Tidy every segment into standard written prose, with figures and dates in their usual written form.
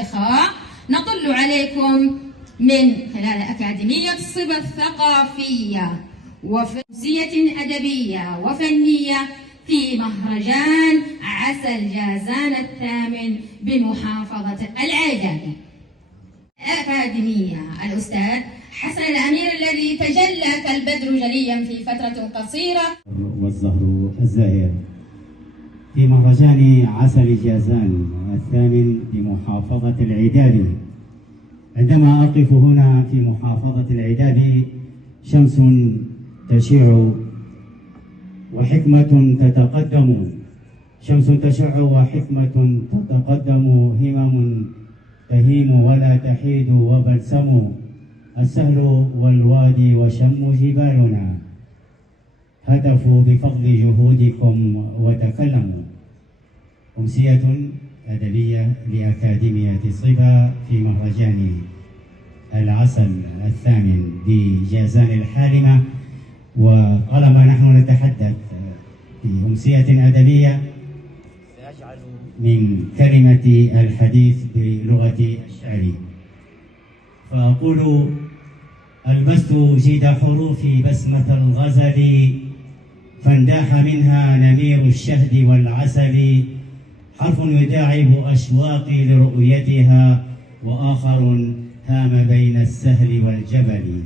إخوة، نطل عليكم من خلال أكاديمية الصبا الثقافية وفنية أدبية وفنية في مهرجان عسل جازان الثامن بمحافظة العيدابي. أكاديمية الأستاذ حسن الأمير الذي تجلى كالبدر جليا في فترة قصيرة والزهر الزاهر في مهرجان عسل جازان الثامن بمحافظة العيدابي. عندما أقف هنا في محافظة العيدابي شمس تشع وحكمة تتقدم، شمس تشع وحكمة تتقدم، همم تهيم ولا تحيد وبلسم، السهل والوادي وشم جبالنا هتفوا بفضل جهودكم وتكلموا. أمسية أدبية لأكاديمية صبا في مهرجان العسل الثامن بجازان الحالمة. وطالما نحن نتحدث في أمسية أدبية سأجعل من كلمة الحديث بلغة الشعر، فأقول: ألبست جيد حروفي بسمة الغزل، فانداح منها نمير الشهد والعسل، حرف يداعب أشواقي لرؤيتها، وآخر هام بين السهل والجبل،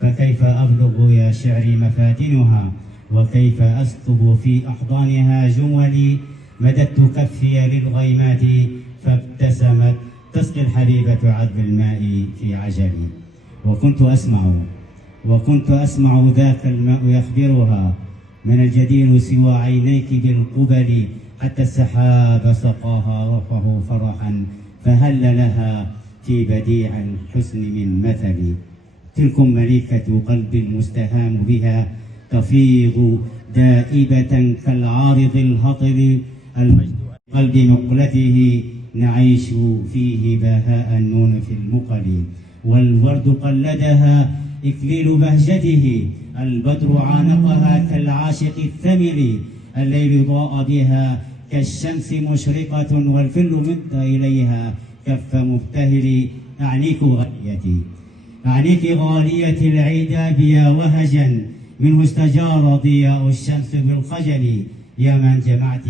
فكيف أبلغ يا شعري مفاتنها، وكيف أسكب في أحضانها جملي، مددت كفي للغيمات فابتسمت تسقي الحبيبة عذب الماء في عجلي، وكنت أسمع ذاك الماء يخبرها من الجدير سوى عينيك بالقبل، حتى السحاب سقاها روحه فرحا، فهل لها في بديع الحسن من مثل، تلكم مليكة قلب المستهام بها، تفيض دائبة كالعارض الهطل، المجد قلب نقلته نعيش فيه باهاء النون في المقل، والورد قلدها إكليل بهجته، البدر عانقها كالعاشق الثمل، الليل ضاء بها كالشمس مشرقة، والفل مد إليها كف مبتهل، أعنيك غالية العيداب يا وهجا، منه استجار ضياء الشمس بالخجل، يا من جمعت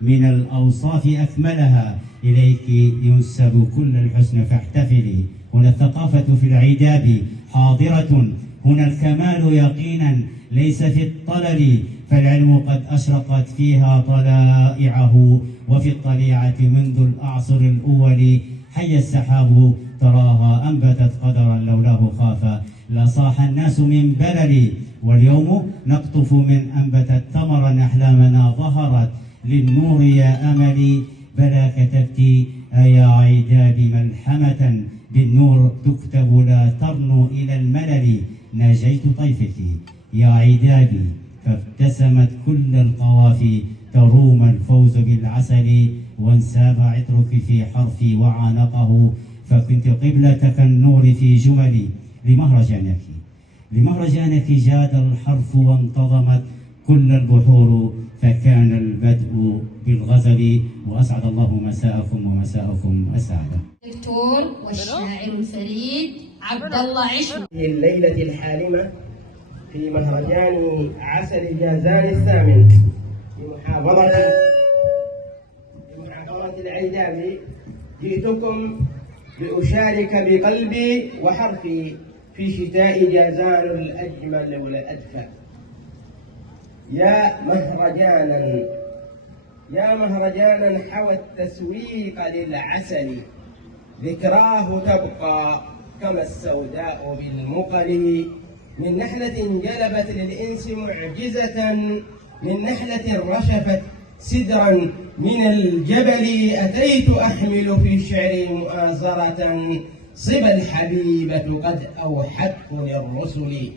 من الأوصاف أكملها، إليك ينسب كل الحسن فاحتفلي. هنا الثقافة في العيداب حاضرة، هنا الكمال يقينا ليس في الطلل، فالعلم قد أشرقت فيها طلائعه، وفي الطليعة منذ الأعصر الأول، حي السحاب تراها أنبتت قدرا لولاه خافا، لصاح الناس من بلل، واليوم نقطف من أنبتت ثمرا، أحلامنا ظهرت للنور يا أملي، بلى كتبت يا عيداب ملحمة، بالنور تكتب لا ترنو إلى الملل، ناجيت طيفك يا عيدابي فابتسمت كل القوافي، تروم الفوز بالعسل، وانساب عطرك في حرفي وعانقه، فكنت قبلة كالنور في جملي. لمهرجانك جاد الحرف وانتظمت كل البحور، فكان البدء بالغزل، وأسعد الله مساءكم ومساءكم أسعد. الدكتور والشاعر الفريد عبد الله عشو. الليلة الحالمة في مهرجان عسل جازان الثامن بمحافظة العيدابي، جئتكم لأشارك بقلبي وحرفي في شتاء جازان الأجمل والأدفى. يا مهرجانا حوى التسويق للعسل، ذكراه تبقى كما السوداء بالمقل، من نحلة جلبت للإنس معجزة، من نحلة رشفت سدرا من الجبل، أتيت أحمل في شعري مؤازرة، صبا الحبيبة قد أوحته للرسل،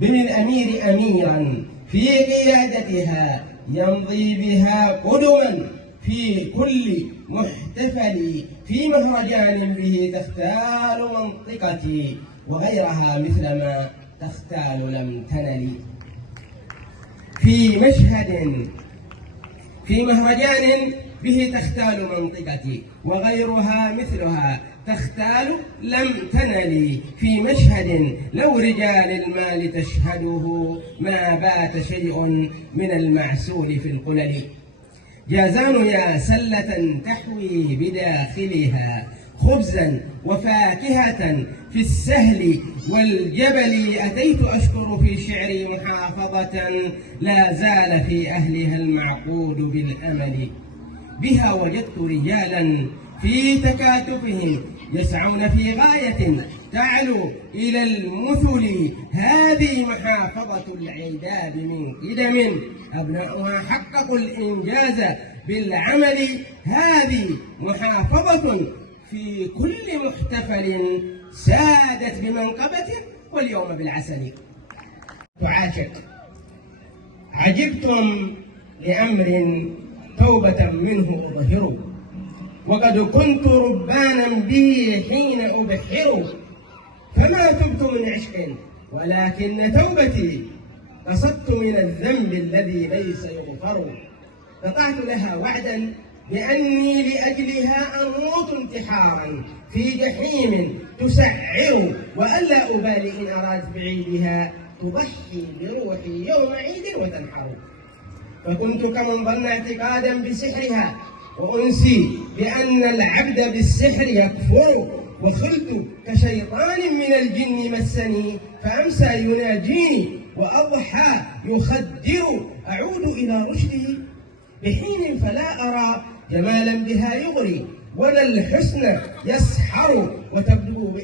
بالأمير أميرا في قيادتها، يمضي بها قدما في كل محتفل، في مهرجان به تختال منطقتي، وغيرها مثلما تختال لم تنل، في مهرجان به تختال منطقتي، وغيرها مثلها تختال لم تنلي في مشهد لو رجال المال تشهده ما بات شيء من المعسول في القلل. جازان يا سلة تحوي بداخلها خبزا وفاكهة في السهل والجبل، أتيت أشكر في شعري محافظة لا زال في أهلها المعقود بالأمل. بها وجدت رجالا في تكاتفهم يسعون في غاية تعلو إلى المثل. هذه محافظة العداد من قدم، أبناؤها حققوا الإنجاز بالعمل. هذه محافظة في كل محتفل سادت بمنقبة واليوم بالعسل. تعاشق عجبتم لأمر توبة منه أظهر، وقد كنت ربانا به حين أبحر، فما تبت من عشق ولكن توبتي قصدت من الذنب الذي ليس يغفر. قطعت لها وعدا بأني لأجلها أموت انتحارا في جحيم تسعر، وألا أبالي إن أرادت بعيدها تضحي بروحي يوم عيد وتنحر. فكنت كمن ظن اعتقادا بسحرها، وأنسي بأن العبد بالسحر يكفر، وخلت كشيطان من الجن مسني فأمسى يناجيني وأضحى يخدر. أعود إلى رشده بحين فلا أرى جمالا بها يغري، ولا الحسن يسحر،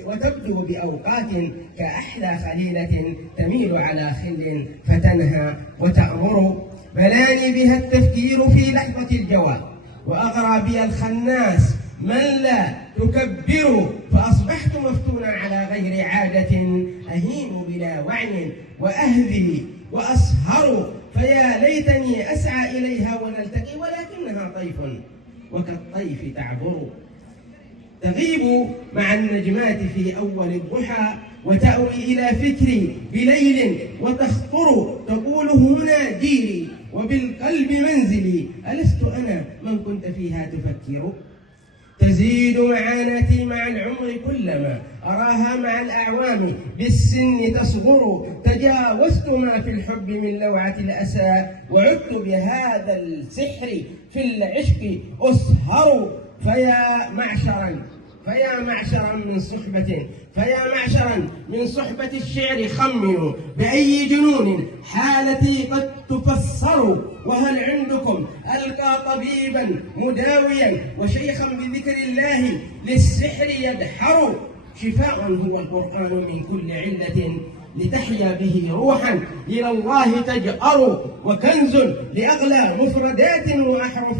وتبدو بأوقات كأحلى خليلة تميل على خل فتنهى وتأمر. بلاني بها التفكير في لحظة الجواب، وأغرى بي الخناس من لا تكبر، فأصبحت مفتونا على غير عادة أهيم بلا وعي وأهذي وأسهر. فيا ليتني أسعى إليها ونلتقي، ولكنها طيف وكالطيف تعبر. تغيب مع النجمات في أول الضحى، وتأوي إلى فكري بليل وتخطر، تقول هنا جيري وبالقلب منزلي، ألست أنا من كنت فيها تفكر؟ تزيد معاناتي مع العمر كلما أراها مع الأعوام بالسن تصغر. تجاوزت ما في الحب من لوعة الأسى، وعدت بهذا السحر في العشق أسهر. فيا معشرا من صحبة الشعر خمنوا بأي جنون حالتي قد تفسر. وهل عندكم ألقى طبيبا مداويا وشيخا بذكر الله للسحر يدحر؟ شفاء هو القرآن من كل علة، لتحيا به روحا إلى الله تجأر، وكنز لأغلى مفردات وأحرف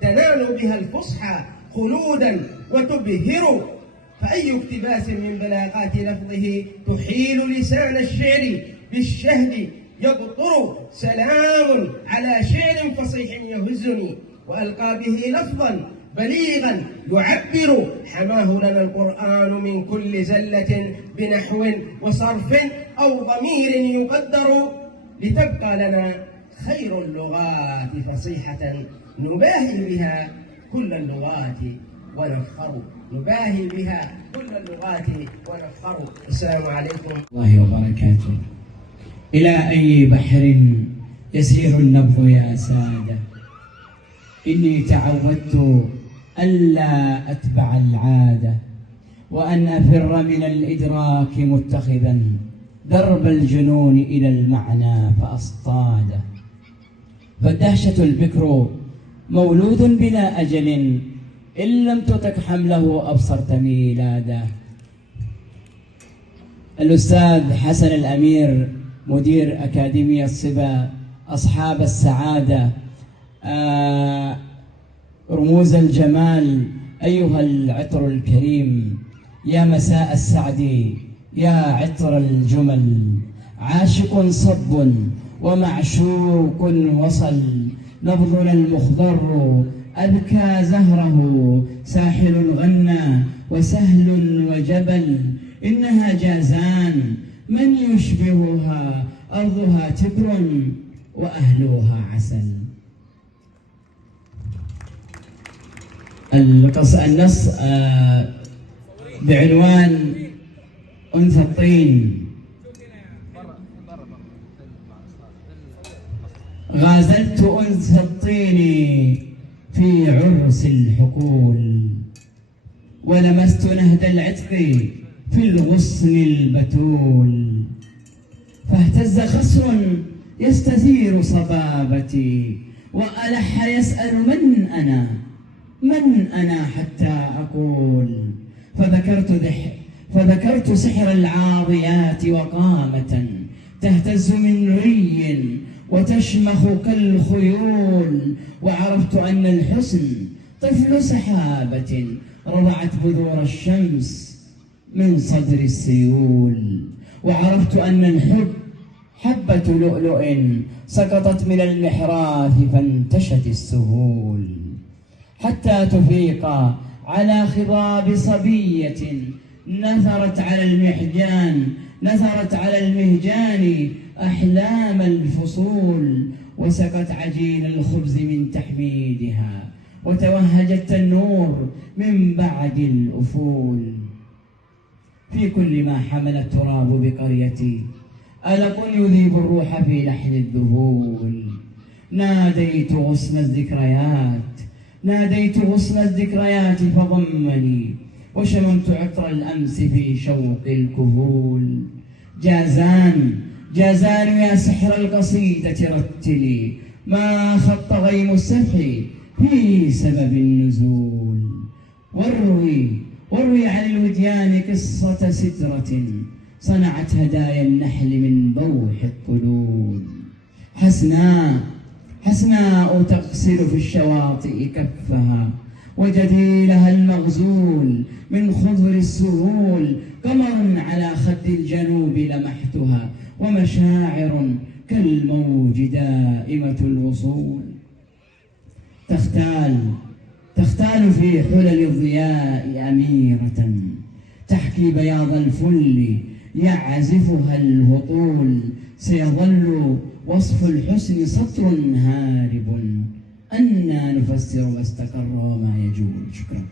تنال بها الفصحى خلودا وتبهر. فأي اقتباس من بلاغات لفظه تحيل لسان الشعر بالشهد يقطر. سلام على شعر فصيح يهزني، وألقى به لفظا بليغا يعبر. حماه لنا القرآن من كل زلة بنحو وصرف أو ضمير يقدر، لتبقى لنا خير اللغات فصيحة نباهي بها كل اللغات ونفخر. نباهي بها كل اللغات ونفخر. السلام عليكم الله وبركاته. إلى أي بحر يسير النبض يا سادة؟ إني تعودت ألا أتبع العادة، وأن أفر من الإدراك متخذا درب الجنون إلى المعنى فأصطاده. فالدهشة البكر مولود بلا أجل، إن لم تطق حمله أبصرت ميلادا. الأستاذ حسن الأمير مدير أكاديمية صبا، أصحاب السعادة، رموز الجمال، أيها العطر الكريم، يا مساء السعد، يا عطر الجمل. عاشق صب ومعشوق وصل، نبضنا المخضر أبكى زهره. ساحل غنى وسهل وجبل، إنها جازان من يشبهها؟ أرضها تبر وأهلها عسل. النص بعنوان أنثى الطين. غازلت أنثى الطين في عرس الحقول، ولمست نهد العتق في الغصن البتول، فاهتز خصر يستثير صبابتي، وألح يسأل من أنا حتى أقول، فذكرت سحر العاضيات وقامة تهتز من ري وتشمخ كالخيول، وعرفت أن الحسن طفل سحابة رضعت بذور الشمس من صدر السيول، وعرفت أن الحب حبة لؤلؤ سقطت من المحراث فانتشت السهول، حتى تفيق على خضاب صبية نثرت على المهجان أحلام الفصول، وسقت عجين الخبز من تحميدها، وتوهج التنور من بعد الأفول. في كل ما حمل التراب بقريتي ألق يذيب الروح في لحن الذهول، ناديت غصن الذكريات فضمني، وشممت عطر الأمس في شوق الكهول. جازان يا سحر القصيدة رتلي، ما خط غيم السفح في سبب النزول، واروي عن الوديان قصة سدرة صنعت هدايا النحل من بوح الطلول، حسناء تغسل في الشواطئ كفها، وجديلها المغزول من خضر السهول، قمر على خد الجنوب لمحتها، ومشاعر كالموج دائمة الوصول. تختال في حلل الضياء أميرة تحكي بياض الفل يعزفها الهطول، سيظل وصف الحسن سطر هارب، أنا نفسر ما استقر وما يجول. شكرا.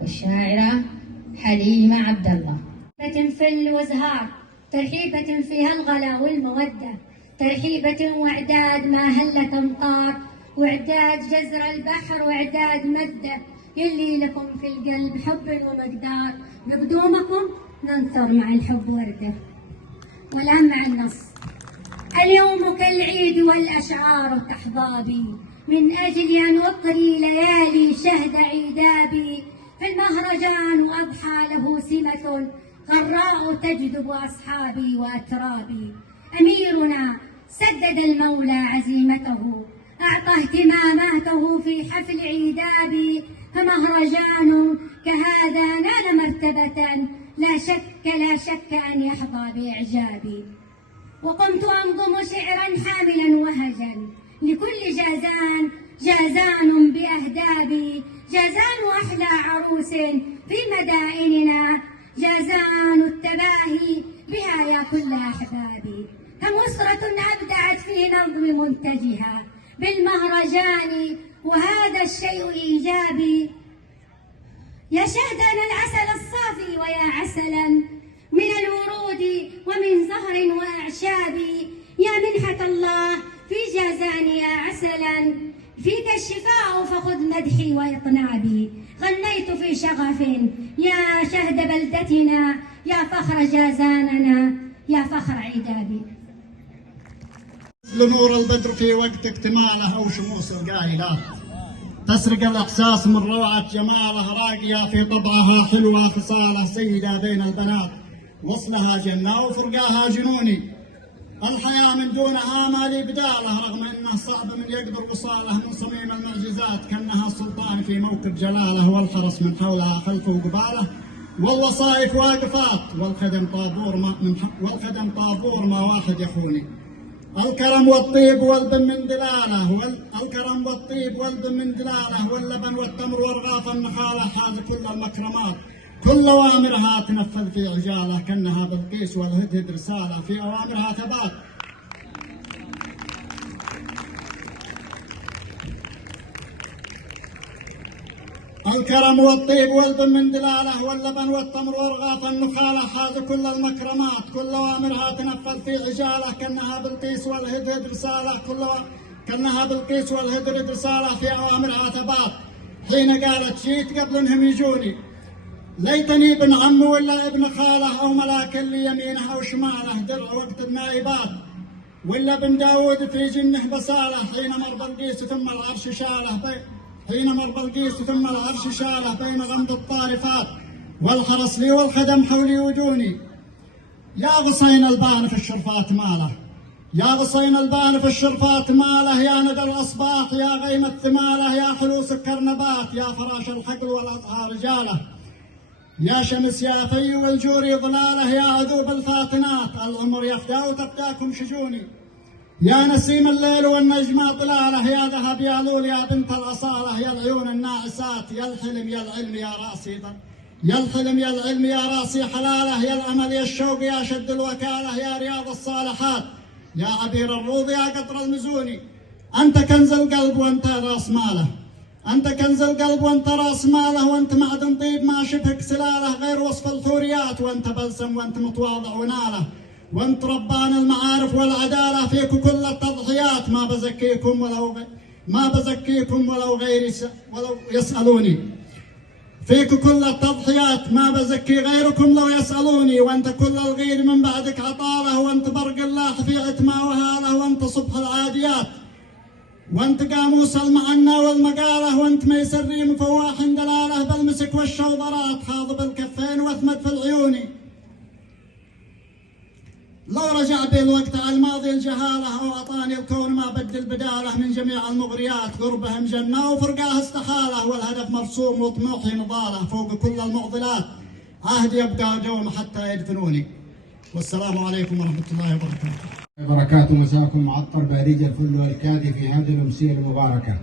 والشاعرة حليمة عبد الله. فل وزهار، ترحيبة فيها الغلا والمودة، ترحيبة وإعداد ما هلت أمطار، وإعداد جزر البحر وإعداد مدة، يلي لكم في القلب حب ومقدار، بقدومكم ننثر مع الحب وردة. والآن مع النص. اليوم كالعيد والأشعار كأحبابي، من أجل أن أطري ليالي شهد عيدابي، في المهرجان وأضحى له سمة غراء تجذب أصحابي وأترابي. أميرنا سدد المولى عزيمته، أعطى اهتماماته في حفل عيدابي، فمهرجان كهذا نال مرتبة لا شك أن يحظى بإعجابي. وقمت أنظم شعرا حاملا وهجا لكل جازان بأهدابي، جازان أحلى عروس في مدائننا، جازان التباهي بها يا كل أحبابي. هم أسرة أبدعت في نظم منتجها بالمهرجان، وهذا الشيء إيجابي. يا شهدنا العسل الصافي، ويا عسلا من الورود ومن زهر وأعشاب، يا منحة الله في جازان، يا عسلا فيك الشفاء فخذ مدحي وإطنابي. غنيت في شغف يا شهد بلدتنا، يا فخر جازاننا، يا فخر عيدابي. لنور البدر في وقت اكتماله أو شموس القائلات، تسرق الإحساس من روعة جماله، راقية في طبعها حلوة خصاله، سيدة بين البنات وصلها جنة وفرقاها جنوني. الحياة من دونها ما لي بداله، رغم أنه صعب من يقدر وصاله، من صميم المعجزات كأنها السلطان في موكب جلاله، والحرس من حولها خلفه وقباله، والوصائف واقفات، والخدم طابور ما واحد يخوني. الكرم والطيب والبن من دلاله، واللبن والتمر والرغاف النخاله، حاز كل المكرمات، كل أوامرها تنفذ في عجاله، كأنها بلقيس والهدهد رسالة في أوامرها ثبات. الكرم والطيب والبن من دلاله، واللبن والتمر والرغاف النخاله، حاز كل المكرمات، كل أوامرها تنفذ في عجاله، كأنها بالقيس والهدر رسالة، كأنها بالقيس والهدر رسالة، في أوامرها ثبات. حين قالت جيت قبل انهم يجوني، ليتني ابن عم ولا ابن خاله، او ملاك اللي يمينه او شماله، درع وقت النائبات، ولا بن داود في جنه بساله، حين مر بلقيس ثم العرش شاله، بين غمد الطارفات والحرس لي والخدم حولي وجوني. يا غصين البان في الشرفات ماله، يا غصين البان في الشرفات ماله، يا ندى الأصباح، يا غيم الثمالة، يا حلو سكر نبات، يا فراش الحقل والأضحى رجاله، يا شمس يا في والجوري ظلاله، يا عذوب الفاتنات العمر يخدى وتبداكم شجوني. يا نسيم الليل والنجم طلاله، يا ذهب يا لول يا بنت الأصالة، يا العيون الناعسات، يا الحلم يا العلم يا راسي، يا الحلم يا العلم يا راسي حلاله، يا الأمل يا الشوق يا شد الوكالة، يا رياض الصالحات، يا عبير الروض يا قطر المزوني. أنت كنز القلب وأنت رأس ماله، أنت كنز القلب وأنت رأس ماله، وأنت معدن طيب ما شبهك سلاله، غير وصف الحوريات، وأنت بلسم وأنت متواضع وناله، وأنت ربان المعارف والعدالة، فيك كل التضحيات، ما بزكيكم ولو غيري ولو يسألوني، فيك كل التضحيات ما بزكي غيركم لو يسألوني. وأنت كل الغير من بعدك عطاله، وأنت برق الله في عتمة وهاله، وأنت صبح العاديات، وأنت قاموس المعنى والمقالة، وأنت ميسري من فواح دلالة، بالمسك والشوضرات، حاضب الكفين واثمد في العيون. لو رجع بي الوقت على الماضي الجهالة، أو أعطاني الكون ما بدل بداله، من جميع المغريات قربهم جنة وفرقاه استحالة، والهدف مرسوم وطموحي نضاله، فوق كل المعضلات عهدي يبقى دوم حتى يدفنوني. والسلام عليكم ورحمة الله وبركاته. مساكم معطر باريج الفل والكادي في هذه الأمسية المباركة.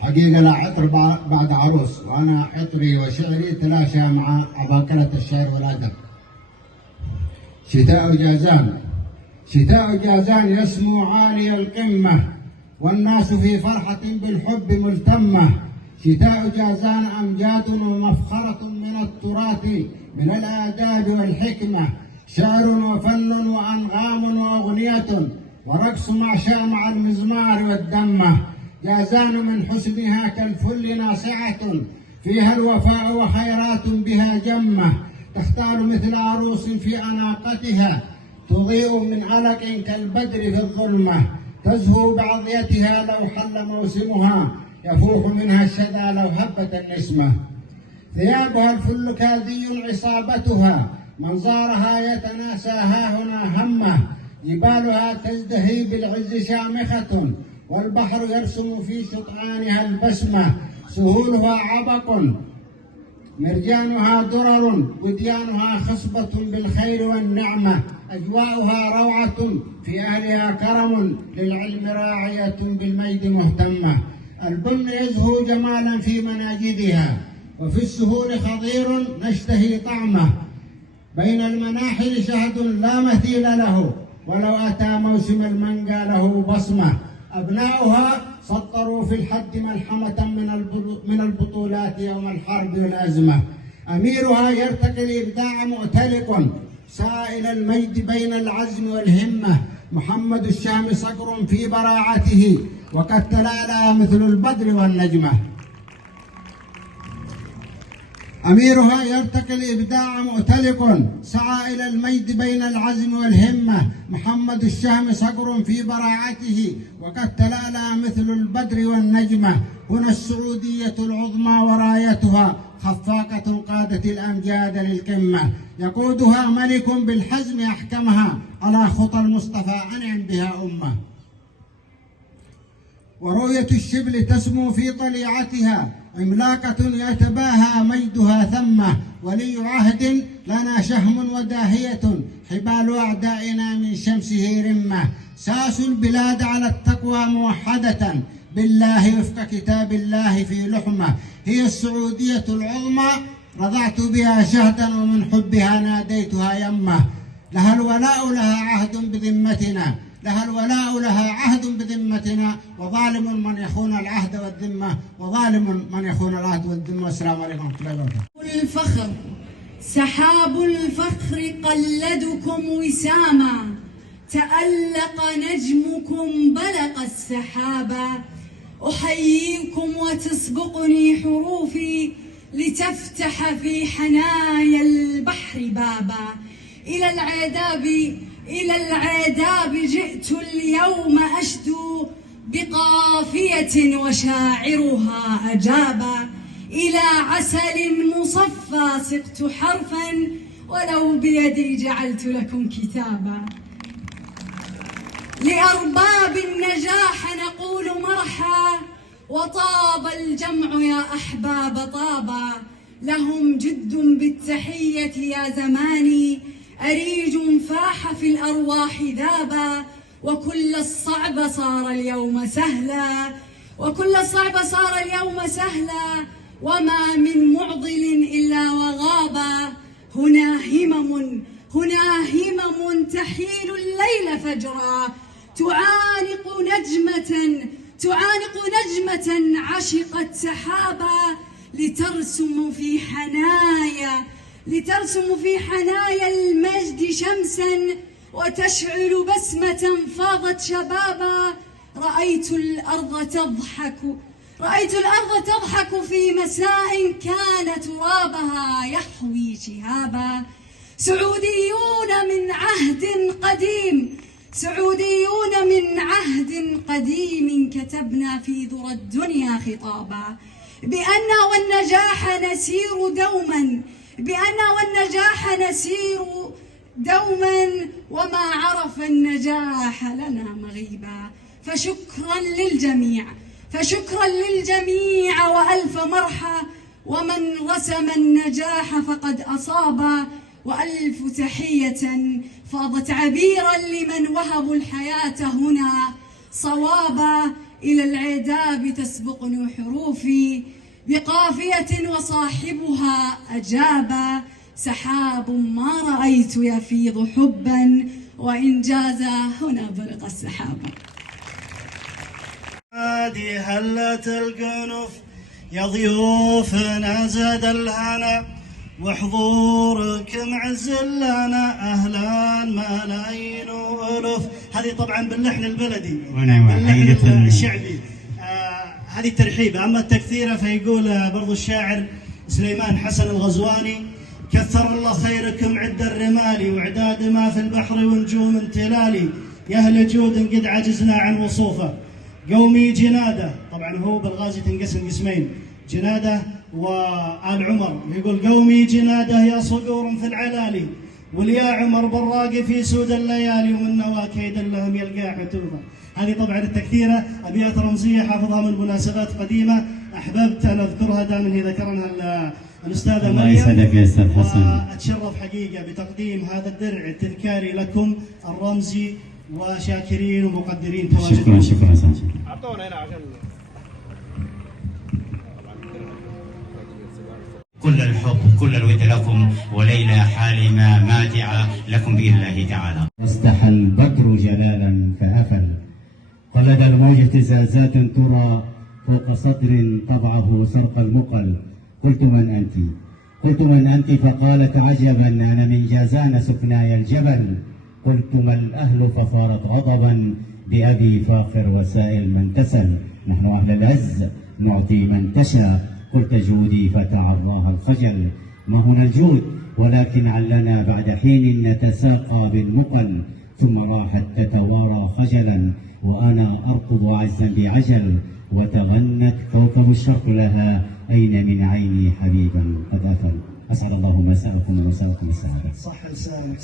حقيقة لا عطر بعد عروس، وأنا عطري وشعري تلاشى مع عباقرة الشعر والأدب. شتاء جازان، شتاء جازان يسمو عالي القمة، والناس في فرحة بالحب ملتمة. شتاء جازان أمجاد ومفخرة من التراث، من الآداب والحكمة، شعر وفن وأنغام وأغنية، ورقص مع المزمار والدمة. جازان من حسنها كالفل ناصعة، فيها الوفاء وخيرات بها جمة. تختار مثل عروس في أناقتها، تضيء من علق كالبدر في الظلمة. تزهو بعضيتها لو حل موسمها، يفوح منها الشذا لو هبت النسمة. ثيابها الفل كاذي عصابتها، منظارها يتناسى ها هنا همه. جبالها تزدهي بالعز شامخة، والبحر يرسم في شطآنها البسمة. سهولها عبق، مرجانها درر، وديانها خصبة بالخير والنعمة. أجواؤها روعة، في أهلها كرم، للعلم راعية بالميد مهتمة. البن يزهو جمالا في مناجدها، وفي السهول خضير نشتهي طعمه. بين المناحل شهد لا مثيل له، ولو أتى موسم المنقى له بصمة. أبناؤها سطروا في الحد ملحمة من البطولات يوم الحرب والأزمة. أميرها يرتقي الإبداع مؤتلق، سائل المجد بين العزم والهمة. محمد الشام صقر في براعته، وقد تلالى مثل البدر والنجمة. أميرها يرتقي الإبداع مؤتلق، سعى إلى المجد بين العزم والهمة. محمد الشام صقر في براعته، وقد تلالى مثل البدر والنجمة. هنا السعودية العظمى ورايتها، خفاقة قادة الأمجاد للقمة. يقودها ملك بالحزم أحكمها، على خطى المصطفى أنعم بها أمة. ورؤية الشبل تسمو في طليعتها، عملاقة يتباهى مجدها ثمة. ولي عهد لنا شهم وداهية، حبال أعدائنا من شمسه رمة. ساس البلاد على التقوى موحدة، بالله وفق كتاب الله في لحمة. هي السعودية العظمى، رضعت بها شهدا، ومن حبها ناديتها يمة. لها الولاء لها عهد بذمتنا، لها الولاء لها عهد بذمتنا، وظالم من يخون العهد والذمة، وظالم من يخون العهد والذمة. والسلام عليكم ورحمة الله وبركاته. الفخر سحاب الفخر قلدكم وساما، تألق نجمكم بلق السحابا. أحييكم وتسبقني حروفي لتفتح في حنايا البحر بابا. إلى العذاب جئت اليوم أشدو بقافية وشاعرها أجابا. إلى عسل مصفى سقت حرفا ولو بيدي جعلت لكم كتابا. لأرباب النجاح نقول مرحى، وطاب الجمع يا أحباب طابا. لهم جد بالتحية يا زماني، أريج فاح في الأرواح ذابا. وكل الصعب صار اليوم سهلا، وما من معضل إلا وغابا. هنا همم تحيل الليل فجرا، تعانق نجمة عشقت سحابا. لترسم في حنايا المجد شمسا، وتشعل بسمة فاضت شبابا. رأيت الأرض تضحك في مساء كان ترابها يحوي شهابا. سعوديون من عهد قديم كتبنا في ذرى الدنيا خطابا. بأن والنجاح نسير دوما، وما عرف النجاح لنا مغيبا. فشكرا للجميع وألف مرحى، ومن رسم النجاح فقد أصابا. وألف تحية فاضت عبيرا لمن وهبوا الحياة هنا صوابا. إلى العذاب تسبقني حروفي بقافية وصاحبها أجابا. سحاب ما رأيت يفيض حبا، وإن جاز هنا برق السحاب. هادي هلت القنوف يا ضيوفنا زاد الهنا، وحضوركم عز لنا أهلا ملايين وألوف. هذه طبعا باللحن البلدي باللحن الشعبي. هذه الترحيبة. أما التكثيرة فيقول برضو الشاعر سليمان حسن الغزواني: كثر الله خيركم عد الرمال، وعداد ما في البحر ونجوم تلالي. يا أهل جود قد عجزنا عن وصوفه. قومي جنادة، طبعا هو بالغازي تنقسم قسمين، جنادة وآل عمر. يقول: قومي جنادة يا صقور في العلالي، واليا عمر براقي في سود الليالي، ومن نواكيد لهم يلقى حتوفه. هذه طبعا التكثيرة أبيات رمزية حافظها من مناسبات قديمة، أحببت أن أذكرها دائما هي ذكرناها الأستاذة مريم. الله يسعدك يا أستاذ حسن. وأتشرف حقيقة بتقديم هذا الدرع التذكاري لكم الرمزي، وشاكرين ومقدرين تواجدكم. شكرا حسن. أعطونا هنا عشان كل الحب كل الود لكم، وليلى حالمة ماتعة لكم بإذن الله تعالى. واستحى البدر جلالا فأفل، قلد الموج اهتزازات ترى فوق صدر طبعه سرق المقل. قلت من أنت فقالت عجبا أنا من جازان سكناي الجبل. قلت ما الأهل فصارت غضبا بأبي فاخر وسائل من تسل. نحن أهل العز نعطي من تشاء، قلت جودي فتعراها الخجل. ما هنا الجود ولكن علنا بعد حين نتساقى بالمقل، ثم راحت تتوارى خجلا وأنا أركض عزا بعجل. وتغنت كوكب الشرق لها أين من عيني حبيبا قد أفل. أسعد الله مساءكم ومساءكم بالسعادة. صح لسانك.